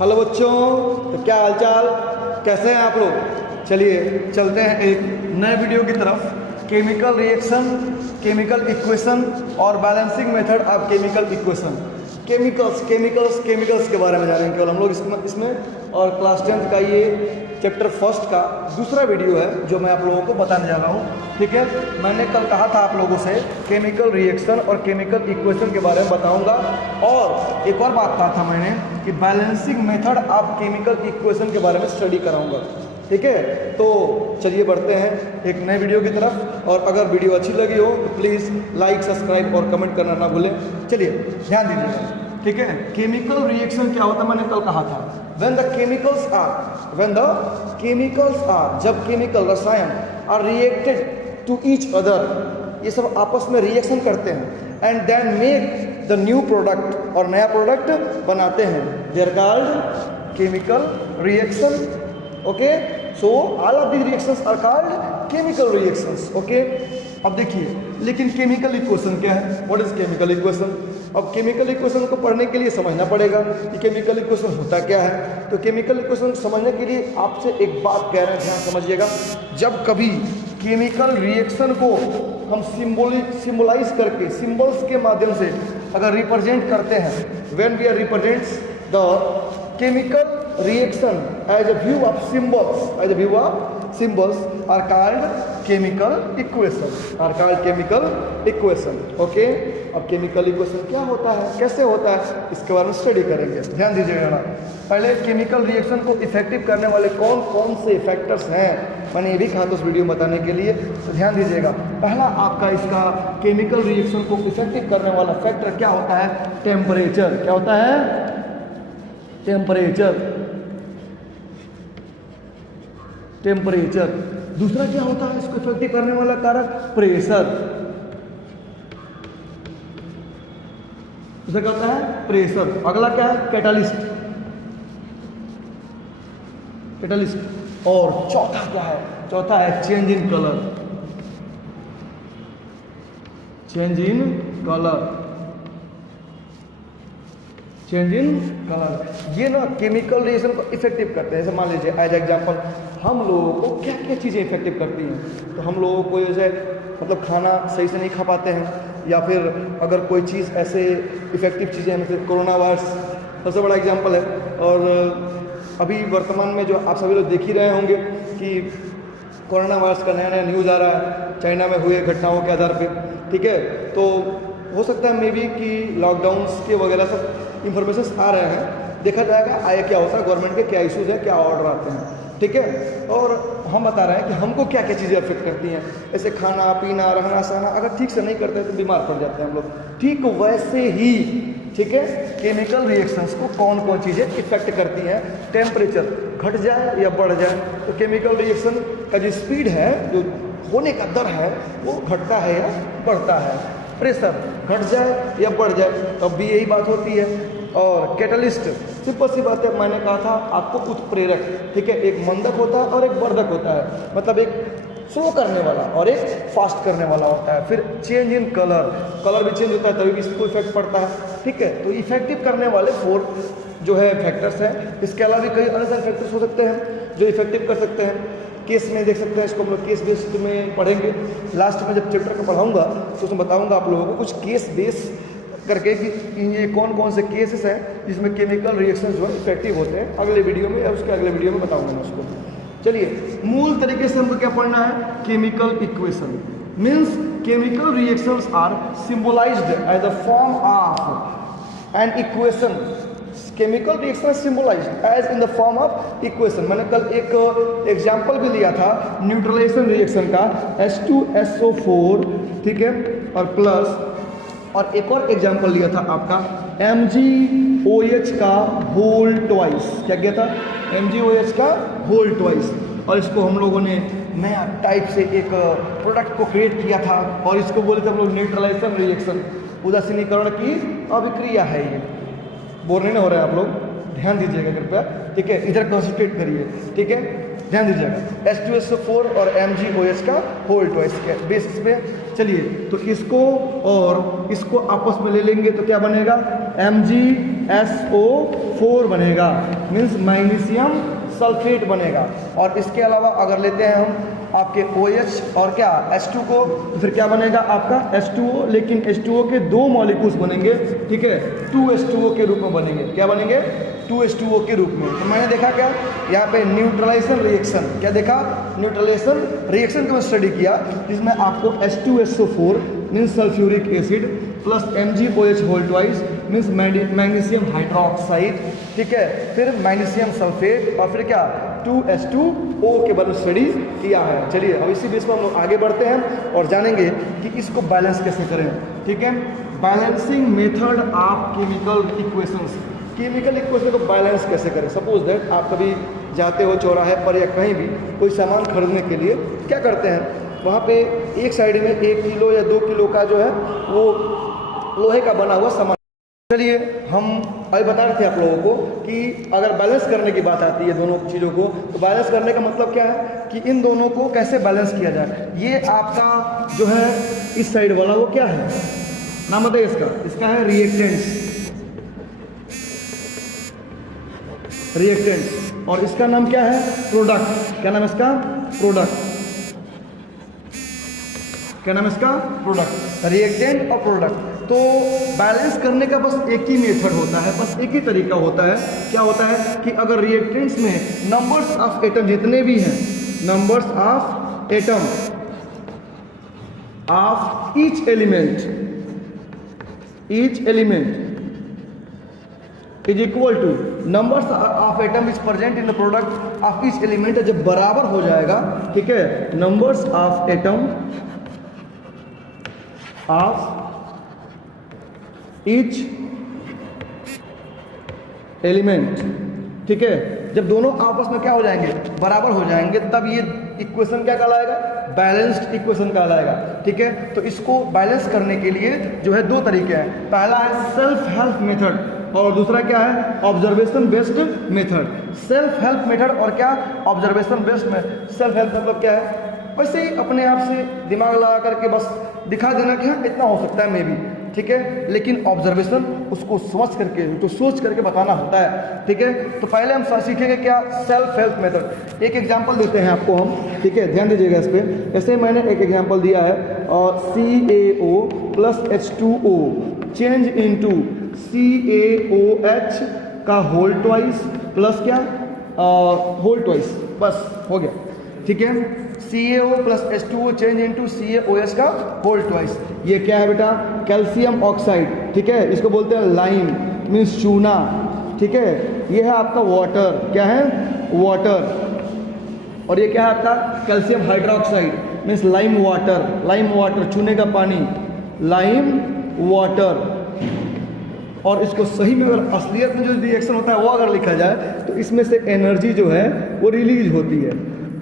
Hello बच्चों, तो क्या हालचाल, कैसे हैं आप लोग। चलिए चलते हैं एक नए वीडियो की तरफ। केमिकल रिएक्शन, केमिकल इक्वेशन और balancing method of chemical equation. Chemicals के बारे में जानेंगे केवल हम लोग इसमें। और क्लास 10th का ये चैप्टर फर्स्ट का दूसरा वीडियो है जो मैं आप लोगों को बताने जा रहा हूँ। ठीक है, मैंने कल कहा था आप लोगों से केमिकल रिएक्शन और केमिकल इक्वेशन के बारे में बताऊंगा। और एक और बात कहा था मैंने कि balancing method of chemical equation के बारे में स्टडी कराऊंगा। ठीक है, तो चलिए बढ़ते हैं एक नए वीडियो की तरफ। और अगर वीडियो अच्छी लगी हो तो प्लीज़ लाइक, सब्सक्राइब और कमेंट करना ना भूलें। चलिए ध्यान दीजिएगा। ठीक है, केमिकल रिएक्शन क्या होता है मैंने कल कहा था। when the chemicals are जब केमिकल रसायन are reacted to each other, ये सब आपस में रिएक्शन करते हैं and then make the new product, और नया प्रोडक्ट बनाते हैं। They are called chemical reaction. Okay, so all of the reactions are called chemical reactions. Okay, अब देखिए लेकिन केमिकल इक्वेशन क्या है, व्हाट इज केमिकल इक्वेशन। अब केमिकल इक्वेशन को पढ़ने के लिए समझना पड़ेगा कि केमिकल इक्वेशन होता क्या है। तो केमिकल इक्वेशन समझने के लिए आपसे एक बात कह रहे हैं, ध्यान समझिएगा। जब कभी केमिकल रिएक्शन को हम सिंबलाइज करके सिंबल्स के माध्यम से अगर रिप्रेजेंट करते हैं, when we are represents the chemical reaction as a view of symbols are called chemical equation। Okay, अब केमिकल इक्वेशन क्या होता है, कैसे होता है, इसके बारे में स्टडी करेंगे। ध्यान दीजिएगा ना। पहले केमिकल रिएक्शन को इफेक्टिव करने वाले कौन कौन से फैक्टर्स हैं, मैंने ये भी कहा था उस वीडियो में बताने के लिए। तो ध्यान दीजिएगा, पहला आपका इसका केमिकल रिएक्शन को इफेक्टिव करने वाला फैक्टर क्या होता है, टेम्परेचर। क्या होता है, टेम्परेचर। दूसरा क्या होता है इसको इफेक्टिव करने वाला कारक, प्रेशर। दूसरा क्या होता है, प्रेशर। अगला क्या है, कैटालिस्ट। और चौथा क्या है, चौथा है चेंज इन कलर। ये ना केमिकल रिएक्शन को इफेक्टिव करते हैं। जैसे मान लीजिए एज एग्जांपल हम लोगों को क्या क्या चीज़ें इफेक्टिव करती हैं। तो हम लोगों को जैसे मतलब खाना सही से नहीं खा पाते हैं, या फिर अगर कोई चीज़ ऐसे इफेक्टिव चीज़ें हैं, जैसे कोरोना वायरस सबसे बड़ा एग्जांपल है। और अभी वर्तमान में जो आप सभी लोग देख ही रहे होंगे कि कोरोना वायरस का नया न्यूज़ आ रहा है चाइना में हुए घटनाओं के आधार पर। ठीक है, तो हो सकता है मे बी कि लॉकडाउन्स के वगैरह सब इंफॉर्मेशन आ रहे हैं, देखा जाएगा आया क्या होता है, गवर्नमेंट के क्या इश्यूज़ हैं, क्या ऑर्डर आते हैं। ठीक है, और हम बता रहे हैं कि हमको क्या क्या चीज़ें अफेक्ट करती हैं। जैसे खाना पीना, रहना सहना अगर ठीक से नहीं करते हैं तो बीमार पड़ जाते हैं हम लोग। ठीक वैसे ही, ठीक है, केमिकल रिएक्शंस को कौन कौन चीज़ें इफेक्ट करती हैं। टेम्परेचर घट जाए या बढ़ जाए, तो केमिकल रिएक्शन का जो स्पीड है, जो होने का दर है, वो घटता है या बढ़ता है। प्रेशर घट जाए या बढ़ जाए तब भी यही बात होती है। और कैटलिस्ट, सिंपल सी बात है, मैंने कहा था आपको उत्प्रेरक। ठीक है, एक मंदक होता है और एक वर्धक होता है, मतलब एक स्लो करने वाला और एक फास्ट करने वाला होता है। फिर चेंज इन कलर भी चेंज होता है तभी भी इसको इफेक्ट पड़ता है। ठीक है, तो इफेक्टिव करने वाले 4 जो है फैक्टर्स हैं। इसके अलावा भी कई अलग फैक्टर्स हो सकते हैं जो इफेक्टिव कर सकते हैं। केस में देख सकते हैं, इसको हम लोग केस बेस्ड में पढ़ेंगे। लास्ट में जब चैप्टर को पढ़ाऊंगा तो उसमें बताऊंगा आप लोगों को कुछ केस बेस करके कि ये कौन कौन से केसेस हैं जिसमें केमिकल रिएक्शन जो है इफेक्टिव होते हैं। अगले वीडियो में या उसके अगले वीडियो में बताऊंगा मैं उसको। चलिए, मूल तरीके से हमको क्या पढ़ना है, chemical equation means chemical reactions are symbolised as a form of an equation. Chemical reaction symbolised as in the form of equation. मैंने कल एक एग्जांपल भी लिया था न्यूट्रलाइजेशन रिएक्शन का, H2SO4, ठीक है, और प्लस, और एक और एग्जांपल लिया था आपका MgOH का होल ट्वाइस। क्या किया था, MgOH का होल ट्वाइस। और इसको हम लोगों ने नया टाइप से एक प्रोडक्ट को क्रिएट किया था और इसको बोले थे हम लोग न्यूट्रलाइजेशन रिएक्शन। उदासीनीकरण की अभिक्रिया है ये। बोर नहीं हो रहे हैं आप लोग, ध्यान दीजिएगा कृपया, ठीक है, इधर कॉन्सेंट्रेट करिए, ठीक है, ध्यान दीजिएगा। H2SO4 और MgOH का होल ट्वाइस के बेसिस पे। चलिए तो इसको और इसको आपस में ले लेंगे तो क्या बनेगा, MgSO4 बनेगा, मीन्स मैग्नीशियम सल्फेट बनेगा। और इसके अलावा अगर लेते हैं हम आपके OH और क्या H2 को, तो फिर क्या बनेगा आपका H2O, लेकिन H2O के दो मॉलिक्यूल्स बनेंगे, ठीक है, 2H2O के रूप में बनेंगे। क्या बनेंगे, 2H2O के रूप में। तो मैंने देखा क्या यहाँ पे न्यूट्रलाइजेशन रिएक्शन, क्या देखा, न्यूट्रलाइजेशन रिएक्शन को मैं स्टडी किया, जिसमें आपको H2SO4 means sulphuric acid plus MgOH whole twice means magnesium hydroxide, ठीक है, फिर मैग्नीशियम सल्फेट और फिर क्या 2H2O के बारे में स्टडी किया है। चलिए अब इसी बेस पर हम लोग आगे बढ़ते हैं और जानेंगे कि इसको बैलेंस कैसे करें, ठीक है। Balancing method of chemical equations, chemical equation को बैलेंस कैसे करें। सपोज दैट आप कभी जाते हो चौराहे पर या कहीं भी कोई सामान खरीदने के लिए, क्या करते हैं वहाँ पे एक साइड में 1 किलो या 2 किलो का जो है वो लोहे का बना हुआ सामान। चलिए हम अभी बता रहे थे आप लोगों को कि अगर बैलेंस करने की बात आती है दोनों चीज़ों को, तो बैलेंस करने का मतलब क्या है कि इन दोनों को कैसे बैलेंस किया जाए। ये आपका जो है इस साइड वाला वो क्या है, नाम बताइए इसका, इसका है रिएक्टेंट्स, रिएक्टेंट्स, और इसका नाम क्या है, प्रोडक्ट। क्या नाम है इसका, प्रोडक्ट। क्या नाम है इसका, प्रोडक्ट, रिएक्टेंट और प्रोडक्ट। तो बैलेंस करने का बस एक ही मेथड होता है, बस एक ही तरीका होता है। क्या होता है कि अगर रिएक्टेंट्स में नंबर्स ऑफ एटम जितने भी हैं, numbers of atom of each element is equal two numbers of atom is present in the product of each element, जब बराबर हो जाएगा, ठीक है, numbers of atom of each element, ठीक है, जब दोनों आपस में क्या हो जाएंगे, बराबर हो जाएंगे, तब ये इक्वेशन क्या कहलाएगा, बैलेंस्ड इक्वेशन कहलाएगा, ठीक है। तो इसको बैलेंस करने के लिए जो है दो तरीके हैं, पहला है सेल्फ हेल्प मेथड और दूसरा क्या है, observation based method. Self help method और क्या, observation based method. Self help मतलब क्या है, वैसे ही अपने आप से दिमाग लगा करके बस दिखा देना कि हाँ इतना हो सकता है मे बी, ठीक है, लेकिन ऑब्जर्वेशन उसको समझ करके, उसको सोच करके बताना होता है, ठीक है। तो पहले हम सीखेंगे क्या, सेल्फ हेल्प मेथड। एक एग्जांपल देते हैं आपको हम, ठीक है, ध्यान दीजिएगा इस पर। ऐसे मैंने एक एग्जांपल दिया है, CaO plus H2O change into CaOH का होल ट्वाइस प्लस क्या होल ट्वाइस, बस हो गया, ठीक है। CaO plus H2O change into CaOH का होल ट्वाइस। ये क्या है बेटा, कैल्शियम ऑक्साइड, ठीक है, इसको बोलते हैं लाइम मीन्स चूना, ठीक है। ये है आपका वाटर, क्या है, वाटर, और ये क्या है आपका calcium hydroxide means lime water, चूने का पानी, लाइम वाटर। और इसको सही में अगर असलियत में जो रिएक्शन होता है वो अगर लिखा जाए तो इसमें से एनर्जी जो है वो रिलीज होती है।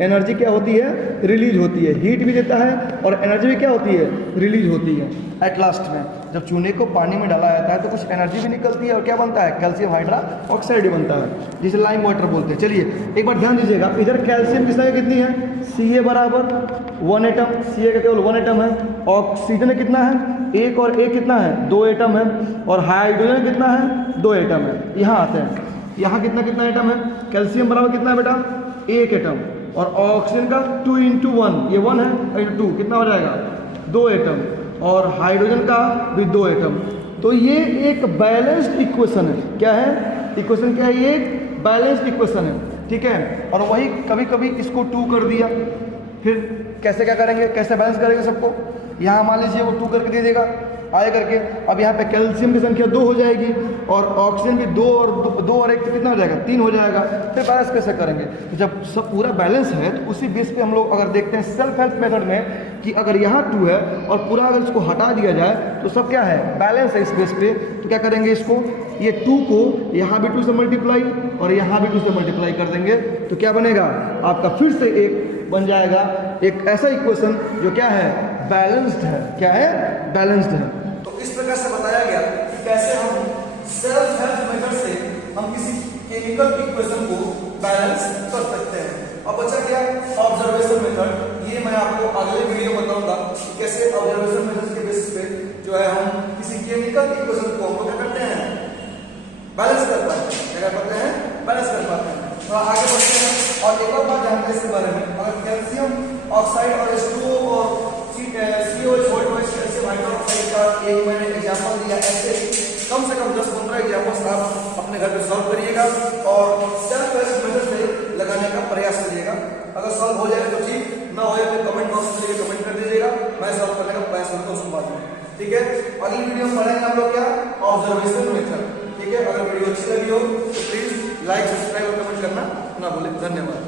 एनर्जी क्या होती है, रिलीज होती है, हीट भी देता है और एनर्जी भी क्या होती है, रिलीज होती है। एट लास्ट में जब चूने को पानी में डाला जाता है तो कुछ एनर्जी भी निकलती है और क्या बनता है, कैल्शियम हाइड्रा ऑक्साइड ही बनता है, जिसे लाइम वाटर बोलते हैं। चलिए एक बार ध्यान दीजिएगा, इधर कैल्शियम की संख्या कितनी है, Ca बराबर 1 एटम, Ca का केवल 1 एटम है। ऑक्सीजन कितना है, 1 और 1 कितना है, 2 एटम है। और हाइड्रोजन कितना है, 2 एटम है। यहाँ आते हैं, यहाँ कितना एटम है, कैल्शियम बराबर कितना है बेटा, 1 एटम, और ऑक्सीजन का 2 × 1, ये 1 है, 2 कितना हो जाएगा, 2 एटम, और हाइड्रोजन का भी 2 एटम। तो ये एक बैलेंस्ड इक्वेशन है। क्या है, इक्वेशन क्या है, ये एक बैलेंस्ड इक्वेशन है, ठीक है। और वही कभी कभी इसको 2 कर दिया, फिर कैसे क्या करेंगे, कैसे बैलेंस करेंगे सबको, यहाँ मान लीजिए वो 2 करके दे देगा आए करके। अब यहाँ पे कैल्शियम की संख्या 2 हो जाएगी और ऑक्सीजन भी 2 और 1 कितना हो जाएगा, 3 हो जाएगा। फिर बैलेंस कैसे करेंगे, तो जब सब पूरा बैलेंस है तो उसी बेस पे हम लोग अगर देखते हैं सेल्फ हेल्प मेथड में कि अगर यहाँ 2 है और पूरा अगर इसको हटा दिया जाए तो सब क्या है, बैलेंस है इस बेस पे। तो क्या करेंगे, इसको ये 2 को यहाँ भी 2 से मल्टीप्लाई और यहाँ भी 2 से मल्टीप्लाई कर देंगे तो क्या बनेगा, आपका फिर से एक बन जाएगा एक ऐसा इक्वेशन जो क्या है, बैलेंस्ड है। क्या है, बैलेंस्ड है। तो इस प्रकार से बताया गया कि कैसे हम सेल्फ हेल्प मेथड से हम किसी केमिकल इक्वेशन को बैलेंस कर सकते हैं। अब बचा क्या ऑब्जर्वेशन मेथड। ये मैं आपको अगले वीडियो में बताऊंगा कि कैसे ऑब्जर्वेशन मेथड के बेसिस पे जो है हम किसी केमिकल इक्वेशन को हम क्या करते हैं बैलेंस कर पाते हैं, क्या करते हैं बैलेंस कर पाते हैं। थोड़ा आगे बढ़ते हैं और एक और बात जानते हैं इसके बारे में। अगर कैल्शियम ऑक्साइड और H2O और COH कैल्शियम हाइड्रोक्साइड का एक मैंने एग्जांपल दिया, ऐसे कम से कम 10-15 एग्जांपल्स आप अपने घर पे सॉल्व करिएगा और सेल्फ मेथड से लगाने का प्रयास करिएगा। अगर सॉल्व हो जाए तो ठीक, ना हो जाए तो कमेंट बॉक्स में कमेंट कर दीजिएगा, मैं सॉल्व करने का प्रयास करता हूँ संवाद में। ठीक है, अगली वीडियो में पढ़ेंगे हम लोग क्या ऑब्जर्वेशन मेथड। ठीक है, अगर वीडियो अच्छी लगी हो तो प्लीज लाइक, सब्सक्राइब और कमेंट करना ना भूलें। धन्यवाद।